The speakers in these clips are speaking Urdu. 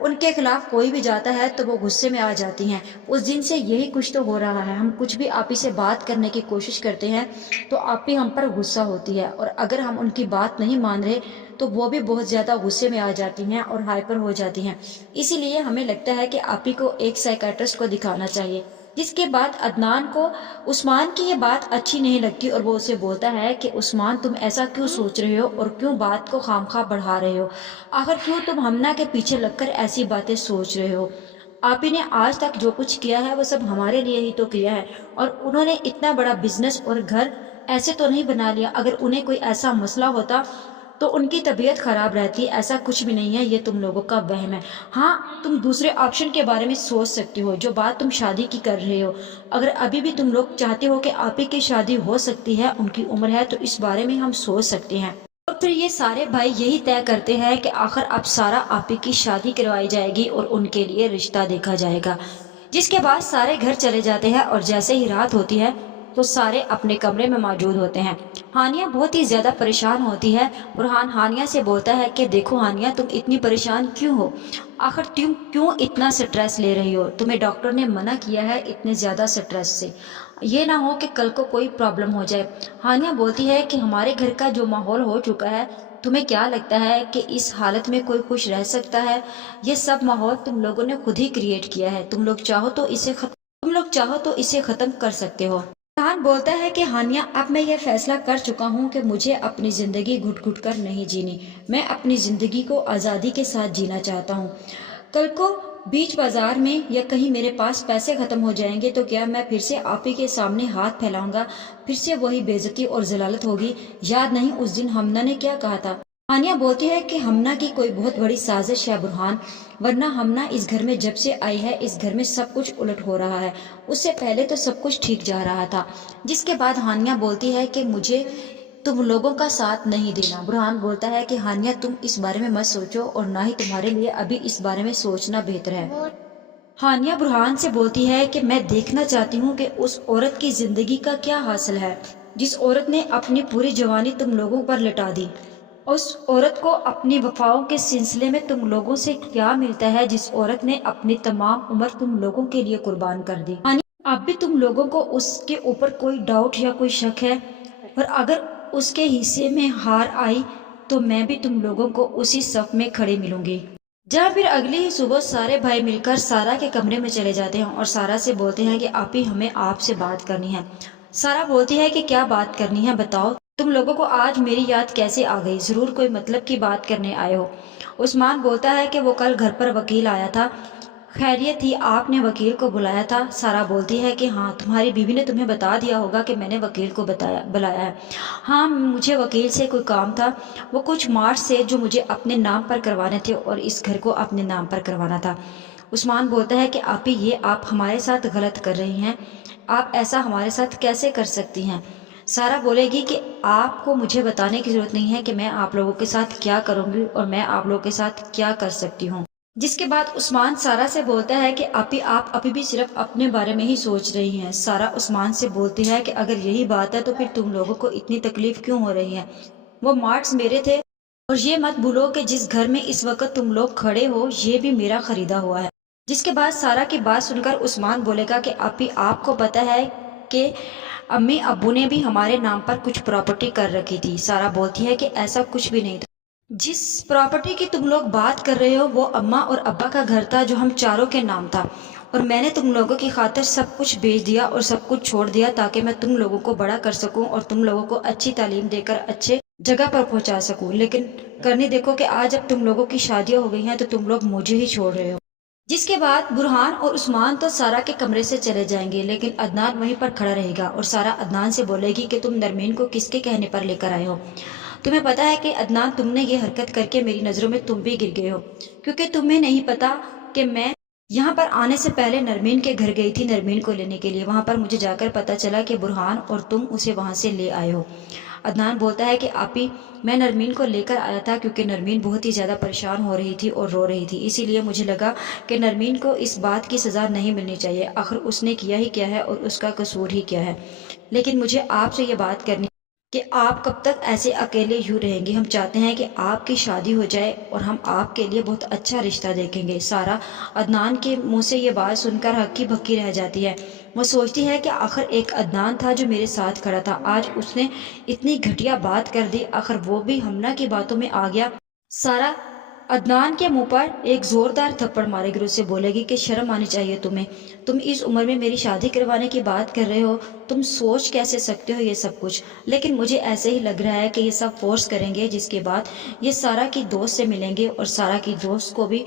ان کے خلاف کوئی بھی جاتا ہے تو وہ غصے میں آ جاتی ہیں۔ اس دن سے یہی کچھ تو ہو رہا ہے، ہم کچھ بھی آپی سے بات کرنے کی کوشش کرتے ہیں تو آپی ہم پر غصہ ہوتی ہے، اور اگر ہم ان کی بات نہیں مان رہے تو وہ بھی بہت زیادہ غصے میں آ جاتی ہیں اور ہائپر ہو جاتی ہیں۔ اسی لیے ہمیں لگتا ہے کہ آپی کو ایک سائیکیٹرسٹ کو دکھانا چاہیے۔ جس کے بعد عدنان کو عثمان کی یہ بات اچھی نہیں لگتی اور وہ اسے بولتا ہے کہ عثمان تم ایسا کیوں سوچ رہے ہو اور کیوں بات کو خامخواہ بڑھا رہے ہو، آخر کیوں تم ہمنا کے پیچھے لگ کر ایسی باتیں سوچ رہے ہو؟ آپی نے آج تک جو کچھ کیا ہے وہ سب ہمارے لیے ہی تو کیا ہے، اور انہوں نے اتنا بڑا بزنس اور گھر ایسے تو نہیں بنا لیا۔ اگر انہیں کوئی ایسا مسئلہ ہوتا تو ان کی طبیعت خراب رہتی، ایسا کچھ بھی نہیں ہے، یہ تم لوگوں کا وہم ہے۔ ہاں تم دوسرے آپشن کے بارے میں سوچ سکتے ہو، جو بات تم شادی کی کر رہے ہو، اگر ابھی بھی تم لوگ چاہتے ہو کہ آپی کی شادی ہو سکتی ہے، ان کی عمر ہے، تو اس بارے میں ہم سوچ سکتے ہیں۔ اور پھر یہ سارے بھائی یہی طے کرتے ہیں کہ آخر اب سارا آپی کی شادی کروائی جائے گی اور ان کے لیے رشتہ دیکھا جائے گا۔ جس کے بعد سارے گھر چلے جاتے ہیں اور جیسے ہی رات ہوتی ہے تو سارے اپنے کمرے میں موجود ہوتے ہیں۔ ہانیہ بہت ہی زیادہ پریشان ہوتی ہے۔ برہان ہانیہ سے بولتا ہے کہ دیکھو ہانیہ، تم اتنی پریشان کیوں ہو؟ آخر تم کیوں اتنا سٹریس لے رہی ہو؟ تمہیں ڈاکٹر نے منع کیا ہے اتنے زیادہ سٹریس سے، یہ نہ ہو کہ کل کو کوئی پرابلم ہو جائے۔ ہانیہ بولتی ہے کہ ہمارے گھر کا جو ماحول ہو چکا ہے، تمہیں کیا لگتا ہے کہ اس حالت میں کوئی خوش رہ سکتا ہے؟ یہ سب ماحول تم لوگوں نے خود ہی کریٹ کیا ہے، تم لوگ چاہو تو اسے ختم کر سکتے ہو۔ فرحان بولتا ہے کہ ہانیہ، اب میں یہ فیصلہ کر چکا ہوں کہ مجھے اپنی زندگی گھٹ گھٹ کر نہیں جینی، میں اپنی زندگی کو آزادی کے ساتھ جینا چاہتا ہوں۔ کل کو بیچ بازار میں یا کہیں میرے پاس پیسے ختم ہو جائیں گے تو کیا میں پھر سے آپی کے سامنے ہاتھ پھیلاؤں گا؟ پھر سے وہی بے عزتی اور ذلالت ہوگی؟ یاد نہیں اس دن ہمنا نے کیا کہا تھا؟ ہانیہ بولتی ہے کہ ہمنا کی کوئی بہت بڑی سازش ہے برہان، ورنہ ہمنا اس گھر میں جب سے آئی ہے اس گھر میں سب کچھ الٹ ہو رہا ہے، اس سے پہلے تو سب کچھ ٹھیک جا رہا تھا۔ جس کے بعد ہانیہ بولتی ہے کہ مجھے تم لوگوں کا ساتھ نہیں دینا۔ برہان بولتا ہے کہ ہانیہ تم اس بارے میں مت سوچو، اور نہ ہی تمہارے لیے ابھی اس بارے میں سوچنا بہتر ہے۔ ہانیہ برہان سے بولتی ہے کہ میں دیکھنا چاہتی ہوں کہ اس عورت کی زندگی کا کیا حاصل ہے جس عورت نے اپنی پوری جوانی تم لوگوں پر لٹا دی۔ اس عورت کو اپنی وفاؤں کے سلسلے میں تم لوگوں سے کیا ملتا ہے جس عورت نے اپنی تمام عمر تم لوگوں کے لیے قربان کر دی؟ اب بھی تم لوگوں کو اس کے اوپر کوئی ڈاؤٹ یا کوئی شک ہے؟ اور اگر اس کے حصے میں ہار آئی تو میں بھی تم لوگوں کو اسی صف میں کھڑے ملوں گی۔ جہاں پھر اگلی ہی صبح سارے بھائی مل کر سارا کے کمرے میں چلے جاتے ہیں اور سارا سے بولتے ہیں کہ آپی ہمیں آپ سے بات کرنی ہے۔ سارا بولتی ہے کہ کیا بات کرنی ہے بتاؤ، تم لوگوں کو آج میری یاد کیسے آ گئی؟ ضرور کوئی مطلب کی بات کرنے آئے ہو۔ عثمان بولتا ہے کہ وہ کل گھر پر وکیل آیا تھا، خیریت تھی؟ آپ نے وکیل کو بلایا تھا؟ سارا بولتی ہے کہ ہاں، تمہاری بیوی نے تمہیں بتا دیا ہوگا کہ میں نے وکیل کو بلایا ہے۔ ہاں، مجھے وکیل سے کوئی کام تھا، وہ کچھ مارچ سے جو مجھے اپنے نام پر کروانے تھے اور اس گھر کو اپنے نام پر کروانا تھا۔ عثمان بولتا ہے کہ آپی یہ آپ ہمارے ساتھ غلط کر رہی ہیں، آپ ایسا ہمارے ساتھ کیسے کر سکتی ہیں؟ سارا بولے گی کہ آپ کو مجھے بتانے کی ضرورت نہیں ہے کہ میں آپ لوگوں کے ساتھ کیا کروں گی اور میں آپ لوگوں کے ساتھ کیا کر سکتی ہوں۔ جس کے بعد عثمان سارا سے بولتا ہے کہ آپی آپ ابھی بھی صرف اپنے بارے میں ہی سوچ رہی ہیں۔ سارا عثمان سے بولتی ہے کہ اگر یہی بات ہے تو پھر تم لوگوں کو اتنی تکلیف کیوں ہو رہی ہے؟ وہ مارکس میرے تھے، اور یہ مت بھولو کہ جس گھر میں اس وقت تم لوگ کھڑے ہو یہ بھی میرا خریدا ہوا ہے۔ جس کے بعد سارا کی بات سن کر عثمان بولے گا کہ آپی آپ کو پتہ ہے کہ امی ابو نے بھی ہمارے نام پر کچھ پراپرٹی کر رکھی تھی۔ سارا بولتی ہے کہ ایسا کچھ بھی نہیں تھا، جس پراپرٹی کی تم لوگ بات کر رہے ہو وہ اماں اور ابا کا گھر تھا جو ہم چاروں کے نام تھا، اور میں نے تم لوگوں کی خاطر سب کچھ بیچ دیا اور سب کچھ چھوڑ دیا تاکہ میں تم لوگوں کو بڑا کر سکوں اور تم لوگوں کو اچھی تعلیم دے کر اچھے جگہ پر پہنچا سکوں۔ لیکن کرنے دیکھو کہ آج اب تم لوگوں کی شادیاں ہو گئی ہیں تو تم لوگ مجھے ہی چھوڑ رہے ہو۔ جس کے بعد برہان اور عثمان تو سارا کے کمرے سے چلے جائیں گے، لیکن عدنان وہیں پر کھڑا رہے گا اور سارا عدنان سے بولے گی کہ تم نرمین کو کس کے کہنے پر لے کر آئے ہو؟ تمہیں پتا ہے کہ عدنان تم نے یہ حرکت کر کے میری نظروں میں تم بھی گر گئے ہو، کیونکہ تمہیں نہیں پتا کہ میں یہاں پر آنے سے پہلے نرمین کے گھر گئی تھی نرمین کو لینے کے لیے، وہاں پر مجھے جا کر پتا چلا کہ برہان اور تم اسے وہاں سے لے آئے ہو۔ عدنان بولتا ہے کہ آپی میں نرمین کو لے کر آیا تھا کیونکہ نرمین بہت ہی زیادہ پریشان ہو رہی تھی اور رو رہی تھی، اسی لیے مجھے لگا کہ نرمین کو اس بات کی سزا نہیں ملنی چاہیے، آخر اس نے کیا ہی کیا ہے اور اس کا قصور ہی کیا ہے، لیکن مجھے آپ سے یہ بات کرنی کہ آپ کب تک ایسے اکیلے یوں رہیں گے، ہم چاہتے ہیں کہ آپ کی شادی ہو جائے اور ہم آپ کے لیے بہت اچھا رشتہ دیکھیں گے۔ سارا عدنان کے منہ سے یہ بات سن کر ہکی بھکی رہ جاتی ہے۔ وہ سوچتی ہے کہ آخر ایک عدنان تھا جو میرے ساتھ کھڑا تھا، آج اس نے اتنی گھٹیا بات کر دی، آخر وہ بھی ہمنا کی باتوں میں آ گیا۔ سارا عدنان کے منہ پر ایک زوردار تھپڑ مارے گی، اس سے بولے گی کہ شرم آنی چاہیے تمہیں، تم اس عمر میں میری شادی کروانے کی بات کر رہے ہو، تم سوچ کیسے سکتے ہو یہ سب کچھ؟ لیکن مجھے ایسے ہی لگ رہا ہے کہ یہ سب فورس کریں گے، جس کے بعد یہ سارا کی دوست سے ملیں گے اور سارا کی دوست کو بھی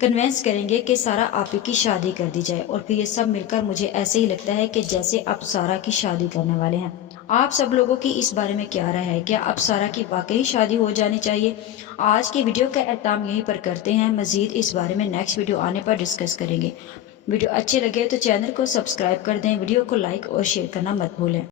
کنوینس کریں گے کہ سارا آپی کی شادی کر دی جائے، اور پھر یہ سب مل کر مجھے ایسے ہی لگتا ہے کہ جیسے اب سارا کی شادی کرنے والے ہیں۔ آپ سب لوگوں کی اس بارے میں کیا رائے ہے؟ کیا اب سارا کی واقعی شادی ہو جانی چاہیے؟ آج کی ویڈیو کا اختتام یہیں پر کرتے ہیں، مزید اس بارے میں نیکسٹ ویڈیو آنے پر ڈسکس کریں گے۔ ویڈیو اچھے لگے تو چینل کو سبسکرائب کر دیں، ویڈیو کو لائک اور شیئر کرنا مت بھولیں۔